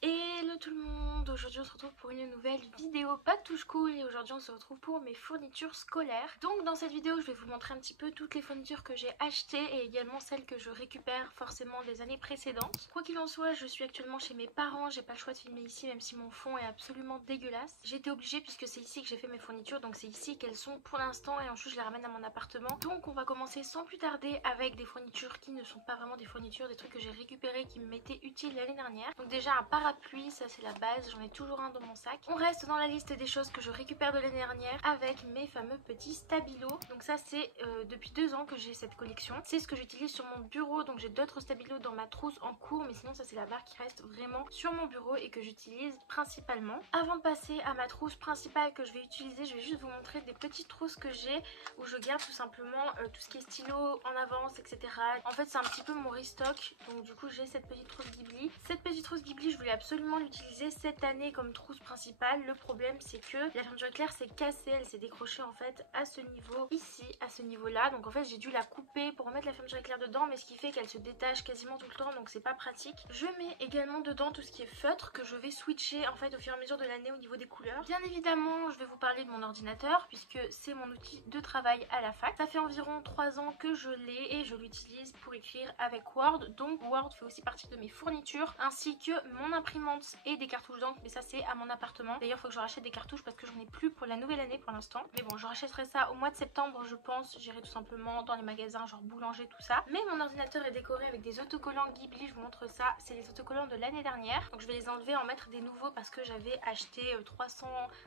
Hello tout le monde, aujourd'hui on se retrouve pour une nouvelle vidéo pas de touche cool et aujourd'hui on se retrouve pour mes fournitures scolaires. Donc dans cette vidéo je vais vous montrer un petit peu toutes les fournitures que j'ai achetées et également celles que je récupère forcément des années précédentes. Quoi qu'il en soit, je suis actuellement chez mes parents, j'ai pas le choix de filmer ici même si mon fond est absolument dégueulasse. J'ai été obligée puisque c'est ici que j'ai fait mes fournitures, donc c'est ici qu'elles sont pour l'instant et ensuite je les ramène à mon appartement. Donc on va commencer sans plus tarder avec des fournitures qui ne sont pas vraiment des fournitures, des trucs que j'ai récupérés qui m'étaient utiles l'année dernière. Donc déjà un parapluie, ça c'est la base, j'en ai toujours un dans mon sac. On reste dans la liste des choses que je récupère de l'année dernière avec mes fameux petits stabilos. Donc ça c'est depuis 2 ans que j'ai cette collection. C'est ce que j'utilise sur mon bureau, donc j'ai d'autres stabilos dans ma trousse en cours, mais sinon ça c'est la barre qui reste vraiment sur mon bureau et que j'utilise principalement. Avant de passer à ma trousse principale que je vais utiliser, je vais juste vous montrer des petites trousses que j'ai où je garde tout simplement tout ce qui est stylo en avance, etc. En fait c'est un petit peu mon restock, donc du coup j'ai cette petite trousse Ghibli. Cette petite trousse Ghibli, je voulais absolument l'utiliser cette année comme trousse principale. Le problème c'est que la fermeture éclair s'est cassée, elle s'est décrochée en fait à ce niveau ici, à ce niveau là. Donc en fait j'ai dû la couper pour remettre la fermeture éclair dedans, mais ce qui fait qu'elle se détache quasiment tout le temps, donc c'est pas pratique. Je mets également dedans tout ce qui est feutre que je vais switcher en fait au fur et à mesure de l'année au niveau des couleurs. Bien évidemment je vais vous parler de mon ordinateur puisque c'est mon outil de travail à la fac. Ça fait environ 3 ans que je l'ai et je l'utilise pour écrire avec Word, donc Word fait aussi partie de mes fournitures ainsi que mon imprimante et des cartouches d'encre, mais ça c'est à mon appartement. D'ailleurs il faut que je rachète des cartouches parce que j'en ai plus pour la nouvelle année pour l'instant, mais bon je rachèterai ça au mois de septembre je pense. J'irai tout simplement dans les magasins genre boulanger tout ça. Mais mon ordinateur est décoré avec des autocollants Ghibli, je vous montre ça, c'est les autocollants de l'année dernière, donc je vais les enlever, en mettre des nouveaux parce que j'avais acheté 300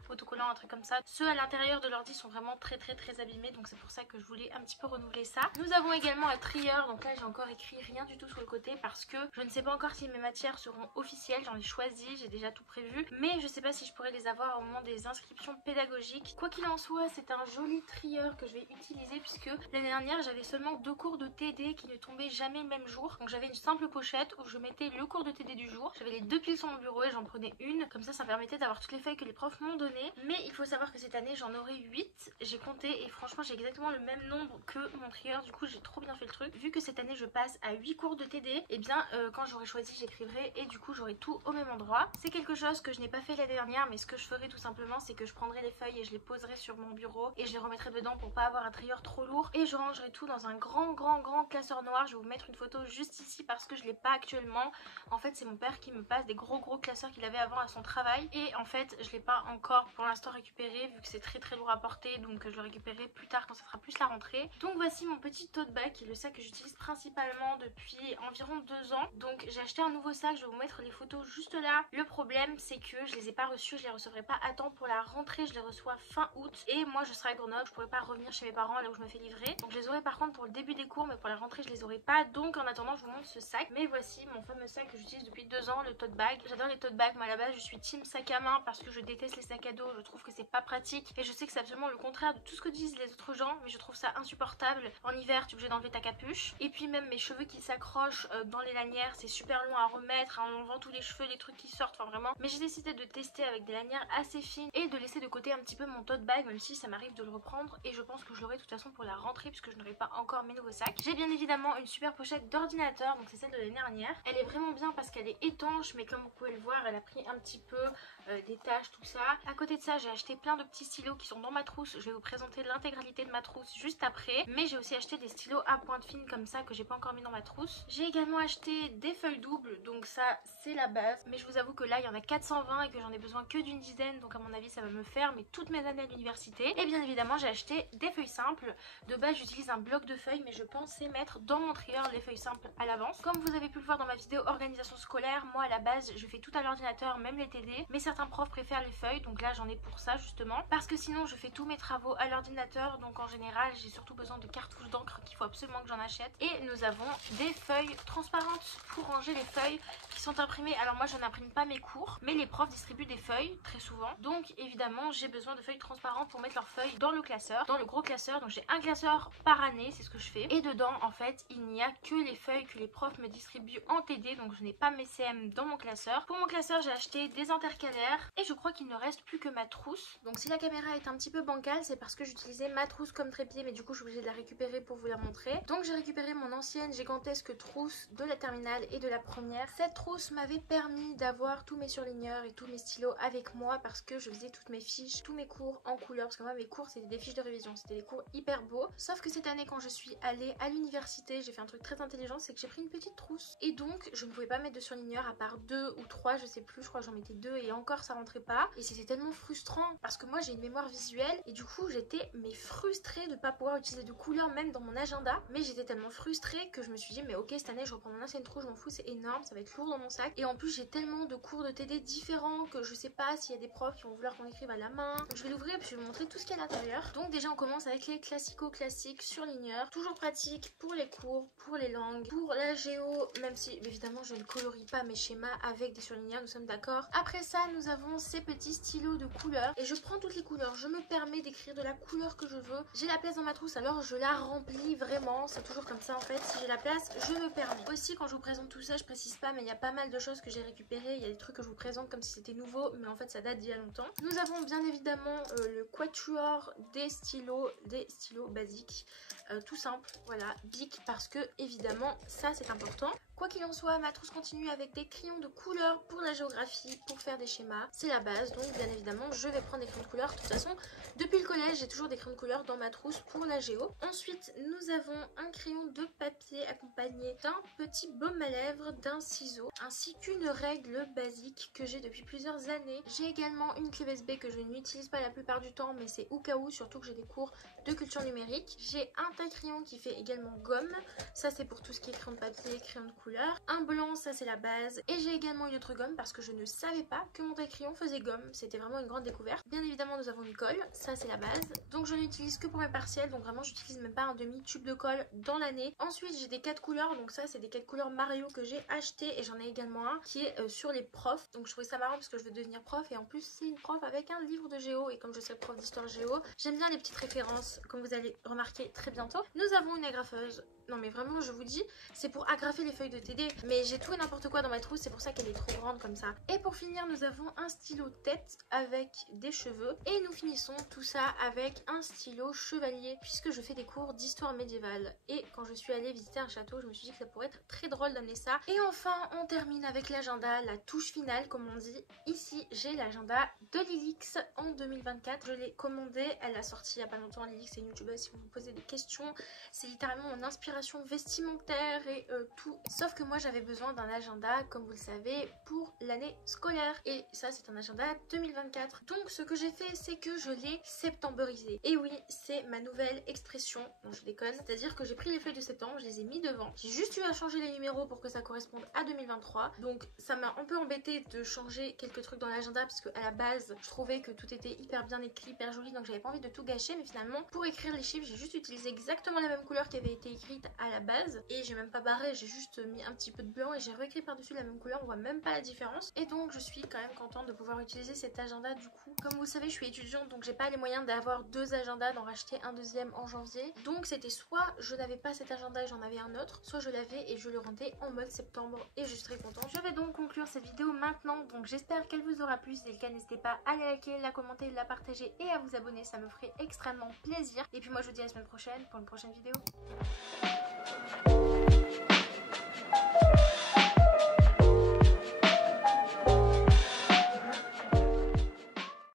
autocollants, un truc comme ça. Ceux à l'intérieur de l'ordi sont vraiment très abîmés, donc c'est pour ça que je voulais un petit peu renouveler ça. Nous avons également un trieur, donc là j'ai encore écrit rien du tout sur le côté parce que je ne sais pas encore si mes matières seront officielles. J'en ai choisi, j'ai déjà tout prévu, mais je sais pas si je pourrais les avoir au moment des inscriptions pédagogiques. Quoi qu'il en soit, c'est un joli trieur que je vais utiliser puisque l'année dernière j'avais seulement 2 cours de TD qui ne tombaient jamais le même jour. Donc j'avais une simple pochette où je mettais le cours de TD du jour, j'avais les 2 piles sur mon bureau et j'en prenais une, comme ça me permettait d'avoir toutes les feuilles que les profs m'ont données. Mais il faut savoir que cette année j'en aurai 8, j'ai compté et franchement j'ai exactement le même nombre que mon trieur, du coup j'ai trop bien fait le truc. Vu que cette année je passe à 8 cours de TD, et bien quand j'aurai choisi j'écriverai et du coup j'aurai tout au même endroit. C'est quelque chose que je n'ai pas fait l'année dernière, mais ce que je ferai tout simplement c'est que je prendrai les feuilles et je les poserai sur mon bureau et je les remettrai dedans pour pas avoir un trieur trop lourd, et je rangerai tout dans un grand classeur noir. Je vais vous mettre une photo juste ici parce que je l'ai pas actuellement. En fait c'est mon père qui me passe des gros classeurs qu'il avait avant à son travail et en fait je l'ai pas encore pour l'instant récupéré vu que c'est très lourd à porter, donc je le récupérerai plus tard quand ça sera plus la rentrée. Donc voici mon petit tote bag qui est le sac que j'utilise principalement depuis environ 2 ans. Donc j'ai acheté un nouveau sac, je vais vous mettre les photos juste là. Le problème c'est que je les ai pas reçus, je les recevrai pas à temps pour la rentrée, je les reçois fin août et moi je serai à Grenoble, je pourrai pas revenir chez mes parents là où je me fais livrer. Donc je les aurai par contre pour le début des cours, mais pour la rentrée je les aurai pas, donc en attendant je vous montre ce sac. Mais voici mon fameux sac que j'utilise depuis 2 ans, le tote bag. J'adore les tote bags, moi à la base je suis team sac à main parce que je déteste les sacs à dos, je trouve que c'est pas pratique et je sais que c'est absolument le contraire de tout ce que disent les autres gens, mais je trouve ça insupportable. En hiver tu es obligé d'enlever ta capuche et puis même mes cheveux qui s'accrochent dans les lanières, c'est super long à remettre en enlevant tous les cheveux, les trucs qui sortent, enfin vraiment. Mais j'ai décidé de tester avec des lanières assez fines et de laisser de côté un petit peu mon tote bag, même si ça m'arrive de le reprendre et je pense que je l'aurai de toute façon pour la rentrée puisque je n'aurai pas encore mes nouveaux sacs. J'ai bien évidemment une super pochette d'ordinateur, donc c'est celle de l'année dernière. Elle est vraiment bien parce qu'elle est étanche, mais comme vous pouvez le voir elle a pris un petit peu des taches, tout ça. À côté de ça j'ai acheté plein de petits stylos qui sont dans ma trousse, je vais vous présenter l'intégralité de ma trousse juste après. Mais j'ai aussi acheté des stylos à pointe fine comme ça que j'ai pas encore mis dans ma trousse. J'ai également acheté des feuilles doubles, donc ça c'est la base, mais je vous avoue que là il y en a 420 et que j'en ai besoin que d'une dizaine, donc à mon avis ça va me faire mais toutes mes années à l'université. Et bien évidemment j'ai acheté des feuilles simples. De base j'utilise un bloc de feuilles, mais je pensais mettre dans mon trieur les feuilles simples à l'avance. Comme vous avez pu le voir dans ma vidéo organisation scolaire, moi à la base je fais tout à l'ordinateur, même les TD, mais certains profs préfèrent les feuilles, donc là j'en ai pour ça justement, parce que sinon je fais tous mes travaux à l'ordinateur, donc en général j'ai surtout besoin de cartouches d'encre qu'il faut absolument que j'en achète. Et nous avons des feuilles transparentes pour ranger les feuilles qui sont imprimées. Alors moi je n'imprime pas mes cours, mais mais les profs distribuent des feuilles très souvent, donc évidemment j'ai besoin de feuilles transparentes pour mettre leurs feuilles dans le classeur, dans le gros classeur. Donc j'ai un classeur par année, c'est ce que je fais, et dedans en fait il n'y a que les feuilles que les profs me distribuent en TD, donc je n'ai pas mes CM dans mon classeur. Pour mon classeur j'ai acheté des intercalaires et je crois qu'il ne reste plus que ma trousse. Donc si la caméra est un petit peu bancale, c'est parce que j'utilisais ma trousse comme trépied, mais du coup je suis obligée de la récupérer pour vous la montrer. Donc j'ai récupéré mon ancienne gigantesque trousse de la terminale et de la première. Cette trousse m'avait permis d'avoir tous mes surligneurs et tous mes stylos avec moi parce que je faisais toutes mes fiches, tous mes cours en couleur, parce que moi mes cours c'était des fiches de révision, c'était des cours hyper beaux. Sauf que cette année quand je suis allée à l'université, j'ai fait un truc très intelligent, c'est que j'ai pris une petite trousse et donc je ne pouvais pas mettre de surligneurs à part 2 ou 3, je sais plus, je crois que j'en mettais 2 et encore ça rentrait pas, et c'était tellement frustrant parce que moi j'ai une mémoire visuelle et du coup j'étais frustrée de pas pouvoir utiliser de couleurs même dans mon agenda. Mais j'étais tellement frustrée que je me suis dit mais ok, cette année je reprends mon ancienne trousse, je m'en fous, c'est énorme, ça va être lourd dans mon sac, et en plus j'ai tellement de cours de TD différents que je sais pas s'il y a des profs qui vont vouloir qu'on écrive à la main. Donc je vais l'ouvrir et puis je vais vous montrer tout ce qu'il y a à l'intérieur. Donc déjà on commence avec les classiques surligneurs, toujours pratique pour les cours, pour les langues, pour la géo, même si évidemment je ne colorie pas mes schémas avec des surligneurs, nous sommes d'accord. Après ça nous avons ces petits stylos de couleurs et je prends toutes les couleurs, je me permets d'écrire de la couleur que je veux. J'ai la place dans ma trousse alors je la remplis vraiment, c'est toujours comme ça en fait, si j'ai la place je me permets. Aussi quand je vous présente tout ça, je précise pas mais il y a pas mal de choses que j'ai récupérées, il y a des trucs que je vous présente comme si c'était nouveau mais en fait ça date d'il y a longtemps. Nous avons bien évidemment le quatuor des stylos basiques, tout simple, voilà, Bic, parce que évidemment ça c'est important. Quoi qu'il en soit, ma trousse continue avec des crayons de couleur pour la géographie, pour faire des schémas, c'est la base, donc bien évidemment je vais prendre des crayons de couleur. De toute façon depuis le collège j'ai toujours des crayons de couleur dans ma trousse pour la géo. Ensuite nous avons un crayon de papier accompagné d'un petit baume à lèvres, d'un ciseau, ainsi qu'une règle basique que j'ai depuis plusieurs années. J'ai également une clé USB que je n'utilise pas la plupart du temps mais c'est au cas où, surtout que j'ai des cours de culture numérique. J'ai un taille-crayon qui fait également gomme, ça c'est pour tout ce qui est crayon de papier, crayon de couleur. Un blanc, ça c'est la base, et j'ai également une autre gomme parce que je ne savais pas que mon taille-crayon faisait gomme, c'était vraiment une grande découverte. Bien évidemment nous avons une colle, ça c'est la base, donc je n'utilise que pour mes partiels, donc vraiment j'utilise même pas un demi tube de colle dans l'année. Ensuite j'ai des 4 couleurs, donc ça c'est des 4 couleurs Mario que j'ai acheté, et j'en ai également un qui est sur les profs, donc je trouvais ça marrant parce que je veux devenir prof, et en plus c'est une prof avec un livre de géo, et comme je serai prof d'histoire géo, j'aime bien les petites références comme vous allez remarquer très bientôt. Nous avons une agrafeuse. Non mais vraiment je vous dis, c'est pour agrafer les feuilles de TD, mais j'ai tout et n'importe quoi dans ma trousse, c'est pour ça qu'elle est trop grande comme ça. Et pour finir nous avons un stylo tête avec des cheveux, et nous finissons tout ça avec un stylo chevalier puisque je fais des cours d'histoire médiévale, et quand je suis allée visiter un château je me suis dit que ça pourrait être très drôle d'amener ça. Et enfin on termine avec l'agenda, la touche finale comme on dit. Ici j'ai l'agenda de Lilix en 2024, je l'ai commandé, elle a sorti il y a pas longtemps. Lilix c'est une youtubeuse, si vous me posez des questions, c'est littéralement mon inspiration vestimentaire et tout. Sauf que moi j'avais besoin d'un agenda, comme vous le savez, pour l'année scolaire, et ça c'est un agenda 2024. Donc ce que j'ai fait c'est que je l'ai septemberisé. Et oui, c'est ma nouvelle expression, non je déconne, c'est à dire que j'ai pris les feuilles de septembre, je les ai mis devant, j'ai juste eu à changer les numéros pour que ça corresponde à 2023. Donc ça m'a un peu embêté de changer quelques trucs dans l'agenda parce que à la base je trouvais que tout était hyper bien écrit, hyper joli, donc j'avais pas envie de tout gâcher. Mais finalement pour écrire les chiffres j'ai juste utilisé exactement la même couleur qui avait été écrite à la base, et j'ai même pas barré, j'ai juste mis un petit peu de blanc et j'ai réécrit par dessus la même couleur, on voit même pas la différence. Et donc je suis quand même contente de pouvoir utiliser cet agenda du coup. Comme vous le savez je suis étudiante donc j'ai pas les moyens d'avoir 2 agendas, d'en racheter un deuxième en janvier, donc c'était soit je n'avais pas cet agenda et j'en avais un autre, soit je l'avais et je le rendais en mode septembre, et je suis très contente. Je vais donc conclure cette vidéo maintenant, donc j'espère qu'elle vous aura plu. Si c'est le cas n'hésitez pas à la liker, la commenter, la partager et à vous abonner, ça me ferait extrêmement plaisir. Et puis moi je vous dis à la semaine prochaine pour une prochaine vidéo.